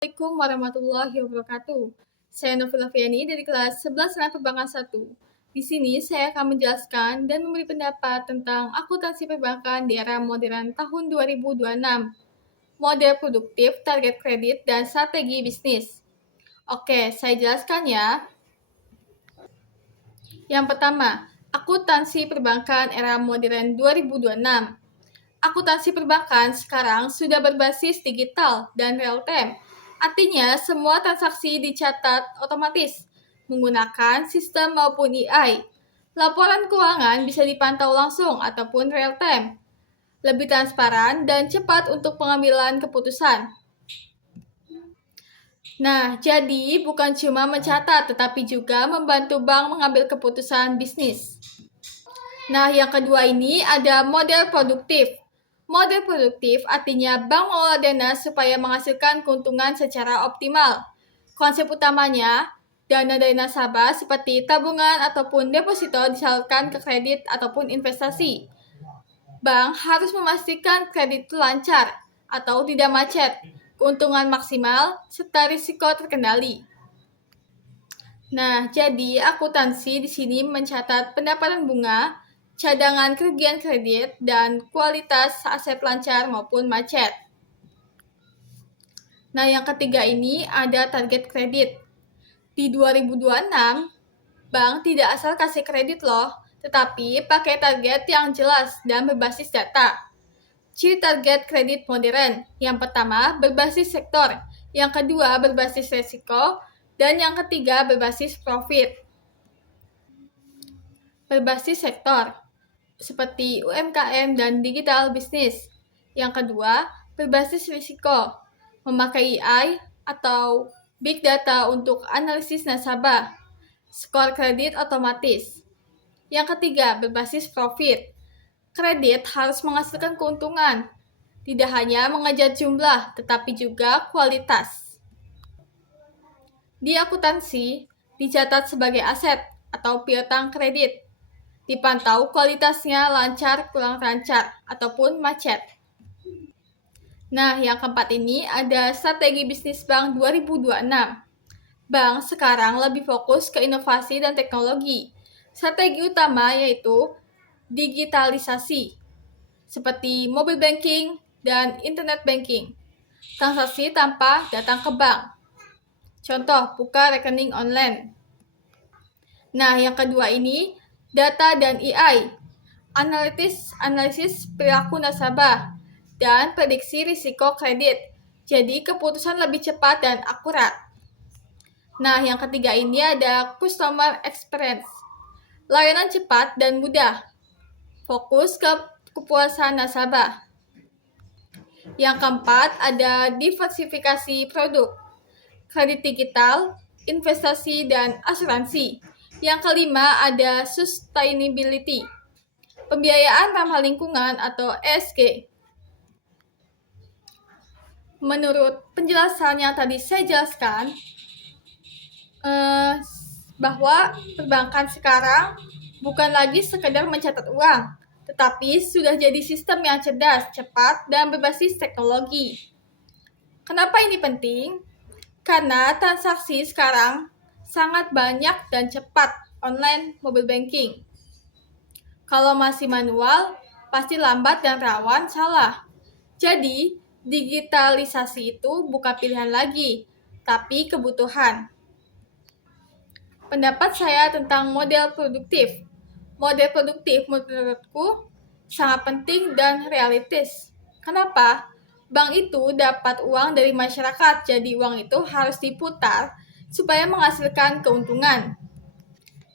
Assalamualaikum warahmatullahi wabarakatuh. Saya Novela Fiani dari kelas 11 Senar Perbankan 1. Di sini saya akan menjelaskan dan memberi pendapat tentang akuntansi perbankan di era modern tahun 2026. Model produktif, target kredit, dan strategi bisnis. Oke, saya jelaskan ya. Yang pertama, akuntansi perbankan era modern 2026. Akuntansi perbankan sekarang sudah berbasis digital dan real time. Artinya, semua transaksi dicatat otomatis menggunakan sistem maupun AI. Laporan keuangan bisa dipantau langsung ataupun real time. Lebih transparan dan cepat untuk pengambilan keputusan. Nah, jadi bukan cuma mencatat, tetapi juga membantu bank mengambil keputusan bisnis. Nah, yang kedua ini ada model produktif. Model produktif artinya bank mengelola dana supaya menghasilkan keuntungan secara optimal. Konsep utamanya, dana dari nasabah seperti tabungan ataupun deposito disalurkan ke kredit ataupun investasi. Bank harus memastikan kredit itu lancar atau tidak macet, keuntungan maksimal, serta risiko terkendali. Nah, jadi akuntansi di sini mencatat pendapatan bunga, cadangan kerugian kredit, dan kualitas aset lancar maupun macet. Nah, yang ketiga ini ada target kredit. Di 2026, bank tidak asal kasih kredit loh, tetapi pakai target yang jelas dan berbasis data. Ciri target kredit modern, yang pertama berbasis sektor, yang kedua berbasis resiko, dan yang ketiga berbasis profit. Berbasis sektor, seperti UMKM dan digital bisnis. Yang kedua, berbasis risiko, memakai AI atau big data untuk analisis nasabah, skor kredit otomatis. Yang ketiga, berbasis profit. Kredit harus menghasilkan keuntungan, tidak hanya mengejar jumlah, tetapi juga kualitas. Di akuntansi, dicatat sebagai aset atau piutang kredit. Dipantau kualitasnya lancar, kurang lancar, ataupun macet. Nah, yang keempat ini ada strategi bisnis bank 2026. Bank sekarang lebih fokus ke inovasi dan teknologi. Strategi utama yaitu digitalisasi, seperti mobile banking dan internet banking. Transaksi tanpa datang ke bank. Contoh, buka rekening online. Nah, yang kedua ini data dan AI, analisis perilaku nasabah, dan prediksi risiko kredit. Jadi keputusan lebih cepat dan akurat. Nah, yang ketiga ini ada customer experience, layanan cepat dan mudah, fokus ke kepuasan nasabah. Yang keempat ada diversifikasi produk, kredit digital, investasi, dan asuransi. Yang kelima ada sustainability, pembiayaan ramah lingkungan atau ESG. Menurut penjelasan yang tadi saya jelaskan, bahwa perbankan sekarang bukan lagi sekedar mencatat uang, tetapi sudah jadi sistem yang cerdas, cepat, dan berbasis teknologi. Kenapa ini penting? Karena transaksi sekarang sangat banyak dan cepat online mobile banking. Kalau masih manual, pasti lambat dan rawan salah. Jadi, digitalisasi itu bukan pilihan lagi, tapi kebutuhan. Pendapat saya tentang model produktif. Model produktif menurutku sangat penting dan realistis. Kenapa? Bank itu dapat uang dari masyarakat, jadi uang itu harus diputar supaya menghasilkan keuntungan.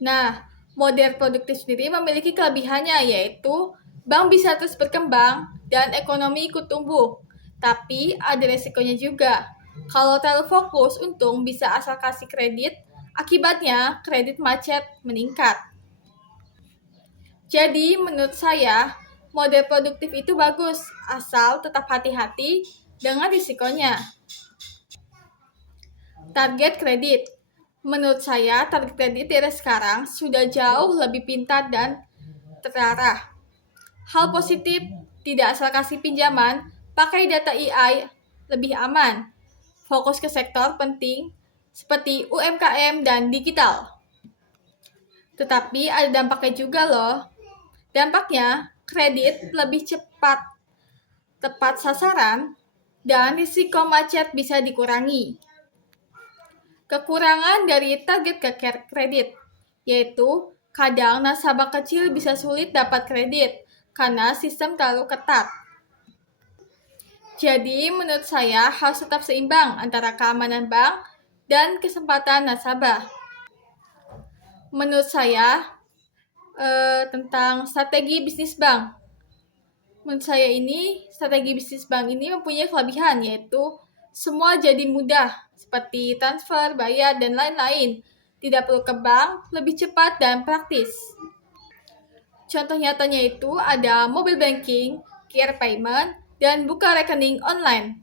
Nah, model produktif sendiri memiliki kelebihannya, yaitu bank bisa terus berkembang dan ekonomi ikut tumbuh. Tapi ada resikonya juga. Kalau terlalu fokus untung bisa asal kasih kredit, akibatnya kredit macet meningkat. Jadi menurut saya, model produktif itu bagus, asal tetap hati-hati dengan risikonya. Target kredit. Menurut saya, target kredit dari sekarang sudah jauh lebih pintar dan terarah. Hal positif, tidak asal kasih pinjaman, pakai data AI, lebih aman. fokus ke sektor penting seperti UMKM dan digital. Tetapi ada dampaknya juga loh. Dampaknya, kredit lebih cepat, tepat sasaran, dan risiko macet bisa dikurangi. Kekurangan dari target kredit, yaitu kadang nasabah kecil bisa sulit dapat kredit karena sistem terlalu ketat. Jadi, menurut saya harus tetap seimbang antara keamanan bank dan kesempatan nasabah. Menurut saya, tentang strategi bisnis bank. Menurut saya strategi bisnis bank ini mempunyai kelebihan, yaitu semua jadi mudah, seperti transfer, bayar, dan lain-lain. Tidak perlu ke bank, lebih cepat dan praktis. Contoh nyatanya itu ada mobile banking, QR payment, dan buka rekening online.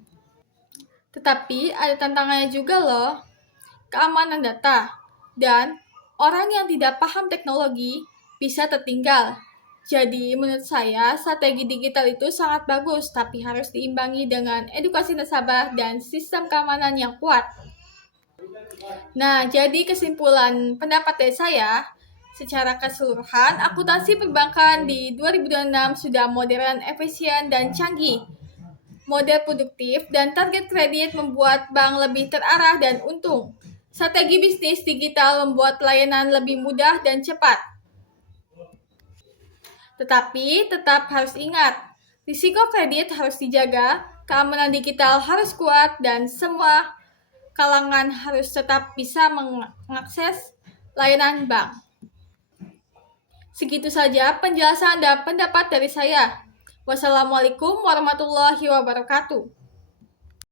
Tetapi ada tantangannya juga loh, keamanan data, dan orang yang tidak paham teknologi bisa tertinggal. Jadi menurut saya strategi digital itu sangat bagus, tapi harus diimbangi dengan edukasi nasabah dan sistem keamanan yang kuat. Nah, jadi kesimpulan pendapat dari saya, secara keseluruhan, akuntansi perbankan di 2026 sudah modern, efisien, dan canggih. Model produktif dan target kredit membuat bank lebih terarah dan untung. Strategi bisnis digital membuat pelayanan lebih mudah dan cepat. Tetapi tetap harus ingat, risiko kredit harus dijaga, keamanan digital harus kuat, dan semua kalangan harus tetap bisa mengakses layanan bank. Segitu saja penjelasan dan pendapat dari saya. Wassalamualaikum warahmatullahi wabarakatuh.